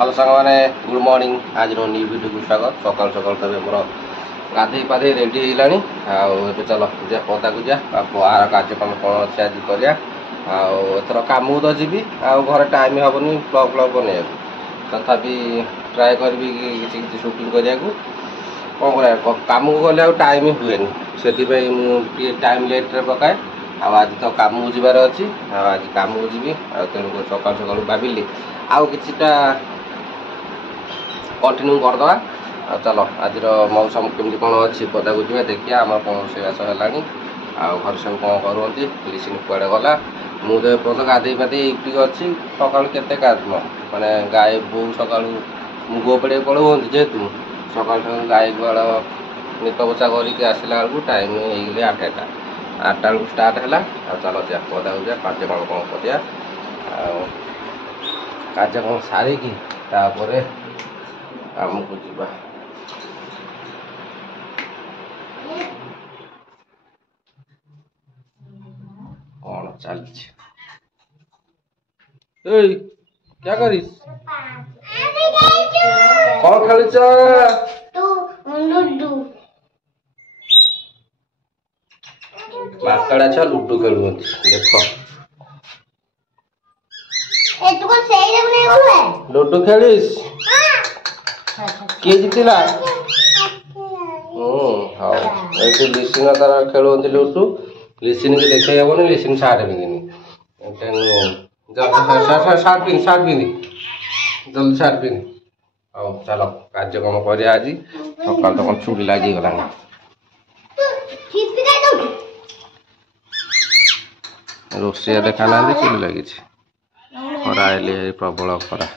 Hello सांग मैंने good morning आज न्यू वीडियो को स्वागत सकाल सकाल तब मोर गाधे पाधे रेडी होगा चल जा पदा को जा आर कार्यक्रम कौन अच्छे आज कर कम तो जी घर टाइम हेनी ब्लॉग फ्लॉग बन तथापि ट्राए करी किसी सुटिंग करने को कौन कर कम को गले टाइम हुए से मुझे टाइम लेट्रे पकाए आज तो कम जबार अच्छी आज कम को जी तेणुक सकाल सकाल भाविली आउ किटा कंटिन्यू करदे चल आज मौसम केमती कौन अच्छी पदा को जा देखिए आम कौन रोषेबास है घर सब कौन करती लिसिन कुआड़े गला मुझे पर्यटन गाधे पाधे ये अच्छी सका के गाधम मैंने गाय बो सका मुग पड़े पड़े जेहेतु सका गाय गुआल नित पोचा करके आसला बेलू टाइम हो 8टा बेलू स्टार्ट है चल जा पदा को जा कार्यक्रम कौन कर कार्यक्रम सारिकी आमको जीवा कौन चलती क्या करिस कौन खेल बाकड़ा छा लुडू खेलु देख लुडू खेलिस किए जीतला हाँ ये लिसिन तार खेलुंत लुडू लिसिन की देखे हेबनी लिसिन सार्ट पिंधि सार्ट पिंधि जल्दी सार्ट पिंधि हाँ चलो कार्यक्रम कर आज सकाल तो कौन चुड़ी लगिगला रोषे देखा ना चुड़ी लगी खरा आइली प्रबल खरा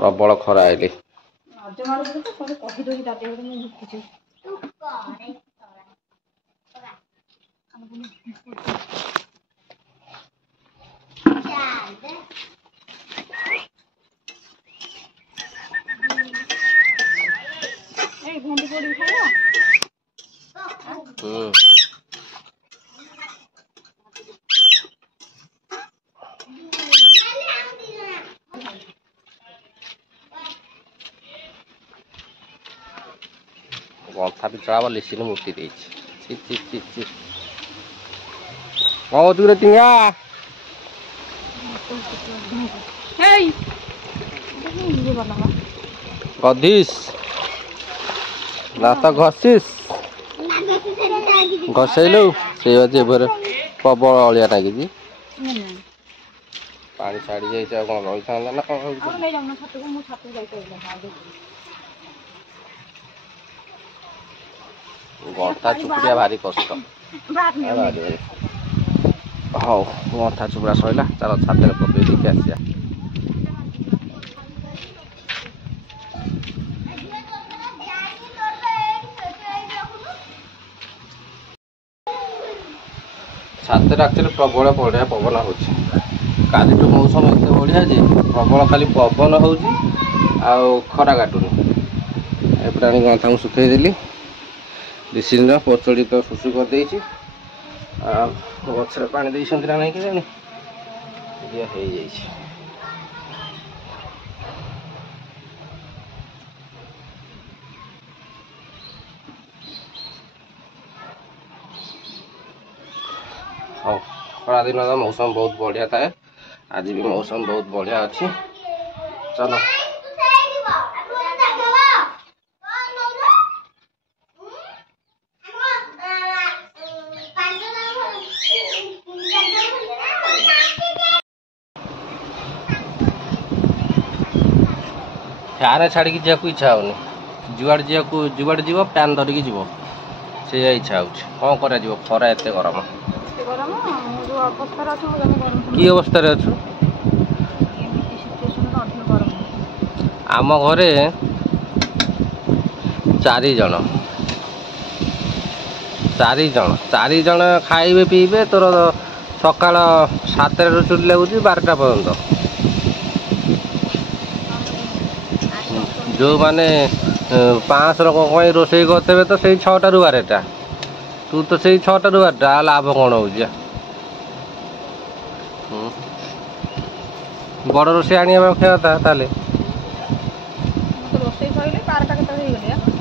प्रबल खरा आइली गंथा भी चढ़ा लिसिन मूर्ति देती कौन तू तिंगा गधीस नाता घसीस घसैलु से प्रबल अलिया लगी पानी छाड़ी जाए कौन रही था ना कौन गंथा चुपुड़िया भारी कष्ट हाँ गंथा चुपुड़ा सरला चलो छाते पकड़ देखिए आसिया छाते एक्चुअली प्रबल बढ़िया पवन हो मौसम एत बढ़िया जे प्रबल खाली पवन हो खरा काटुनी एपटे आनी गंथा को सुखेदेली लिसिन पचड़ी तो सुसु करदे गचर पा ना नहीं कि जानी हाँ खरा दिन मौसम बहुत बढ़िया थाए आज भी मौसम बहुत बढ़िया अच्छी चलो फैन छाड़ी जाक इच्छा होनी जुआड़े जीव फैन धरिकी जीव से इच्छा हो कौन कर खरा एत गरम कि अवस्था अच्छु आम घरे 4 जन खाइबे पीबे तोर सकाल 7 चुरी लगुच 12टा पर्यंत जो माने 500 लोक रोषे करते तो से 6टा रू 12टा तू तो से 6टा रू 12टा लाभ कौन हो बड़ रोषे आने था ताले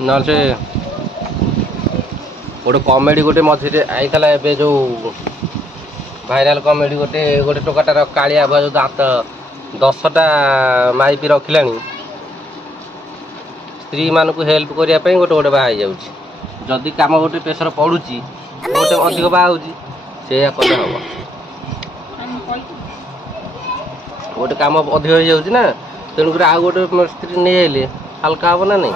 न से गोटे कमेडी गोटे मझे आई जो भाइराल कमेडी गोटे गोटे टोकाटार कालिया बुआ जो दांत 10टा माइपी रखिला स्त्री मान को हेल्प करने गोटे गोटे बाहर जाऊँगी कम गोटे प्रेसर पड़ुची गोटे अधिक बाहर से कले हम गोटे कम अधिक हो जाऊँगी ना तेणुक आउ गोटे स्त्री नहीं आइले हल्का हम ना नहीं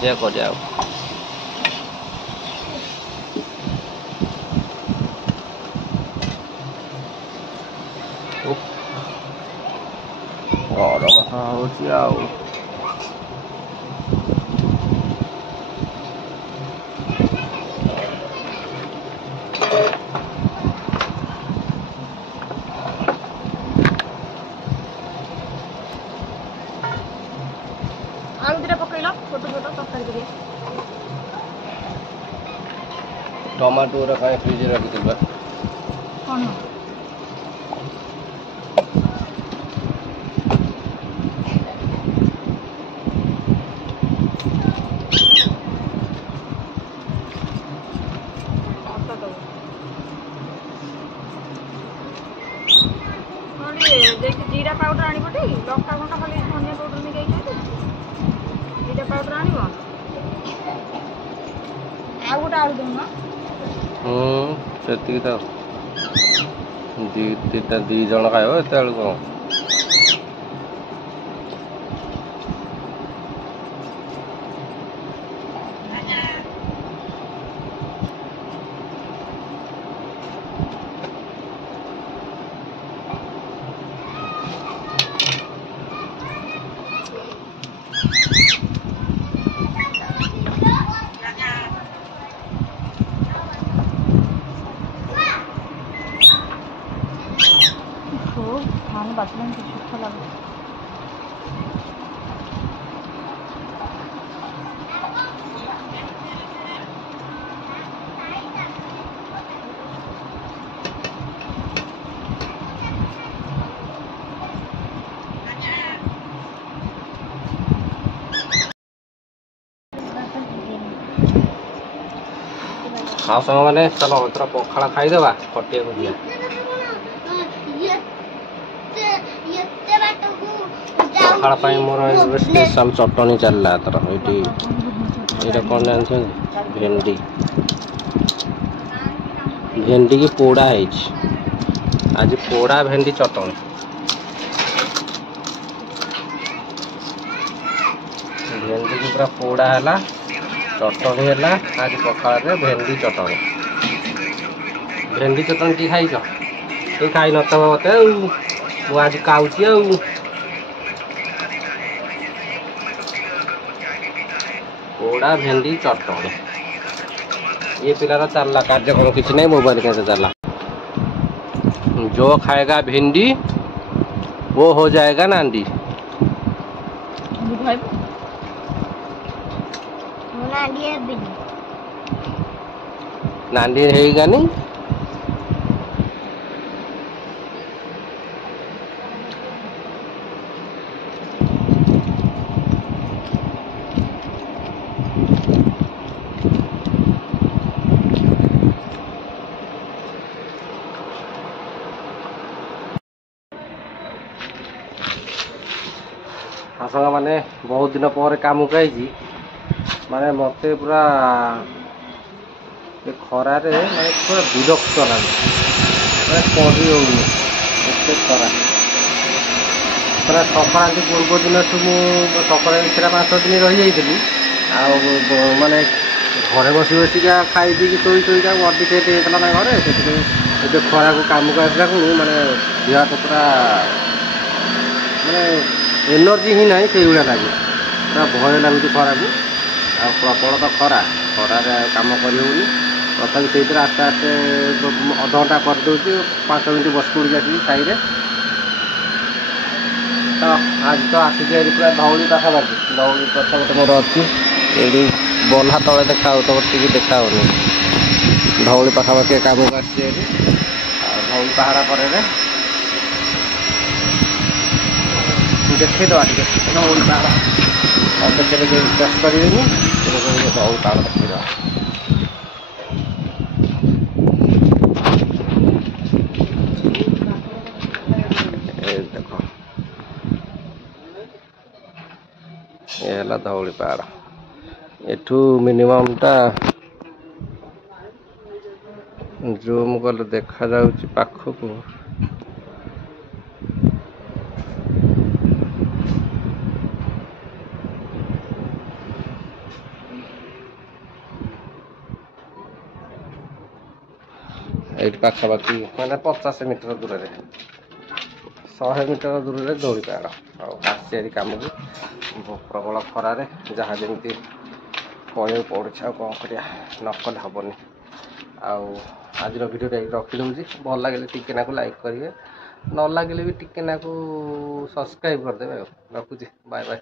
से कर गरम टमाटो फ्रिज रखी जीरा पाउडर आनी लंका गुंड खाली धनिया पाउडर नहीं गई जीरा पाउडर आनी गोटे आलू दौन से तो दी जन खाइब एत आलू कौन हाँ साग मैंने चलो एथर पखाड़ खाईदेवा खटिया को दिया पखाड़ मोर स्पेशल चटनी चलला एथर ये कौन जानते भेंडी भेंडी की पोड़ा है आज पोड़ा भेंडी चटनी भेंडी की पूरा पोड़ा है चटनी है आज पखाड़ भेंडी चटनी भेंडी चटनी की खाई तू खाई न मत आज खाऊची पोड़ा भेंडी चटनी ये पिला चलला कार्यक्रम किसी नहीं मोबाइल कैसे चला जो खाएगा भिंडी वो हो जाएगा नांडी नांडी रहेगा नहीं आसंग माने बहुत दिन पर काम कही माने मत पूरा खरार माने पूरा विरक्त लगे पढ़ी होते खरा पूरा संक्रांति पूर्व दिन मुझे संक्रांति 5 दिन रही जाइली माने घरे बस बसिका खाई पी शोई शोईका बडी सेट होता ना घरे से खरा को कम को आसला माने देह हाथ पूरा माने एनर्जी ही ना से लगे पूरा भय लगुच खरा को आ प्रबल तो खरा खरार कम कर तथा से आस्ते आस्ते अध घंटा करदे 5 मिनट बस पड़ी आसी साई ତ ଆଜି ତ ଆସିଛି ଏଠି ପୁରା ଧଉଳି ପାଖାପାଖି ଧଉଳି ଗଛ ଗୋଟେ ମୋର ଅଛି ଏଇଠି ବହ୍ଲା ତଳେ ଦେଖା ହେଉଥିବ ଟିକେ ଦେଖା ହେଉନି ଧଉଳି ପାଖାପାଖି କାମକୁ ଆସିଛି ଏଠି ଆଉ ଧଉଳି ପାହାଡ଼ ପରେ ଦେଖେଇଦେବା ଟିକେ ଧଉଳି ପାହାଡ଼ ଅତେ କେବେ ବିଶ୍ୱାସ କରିବେନି ଧଉଳି ପାହାଡ଼ ଦେଖେଇଦେବା ଦେଖ ଏ ହେଲା ଧଉଳି ପାହାଡ଼ ଏଠୁ ମିନିମମ୍ଟା ଜୁମ୍ କଲେ ଦେଖାଯାଉଛି ପାଖକୁ ଏଇଠି ପାଖାପାଖି ମାନେ 50 ମିଟର ଦୂରରେ 100 ମିଟର ଦୂରରେ ଧଉଳି ପାହାଡ଼ ଆଉ ଆସିଛି ଏଠି କାମକୁ ପ୍ରବଳ ଖରାରେ ଯାହା ଯେମିତି କହିବାକୁ ପଡ଼ୁଛି ଆଉ କ'ଣ କରିବା ନକଲେ ହେବନି ଆଉ ଆଜିର ଭିଡ଼ିଓଟା ଏଇଠି ରଖିଦେଉଛି ଭଲ ଲାଗିଲେ ଟିକେ ନାକୁ ଲାଇକ୍ କରିବେ ନ ଲାଗିଲେ ବି ଟିକେ ନାକୁ ସବସ୍କ୍ରାଇବ୍ କରିଦେବେ ଆଉ ରଖୁଛି ବାଏ ବାଏ।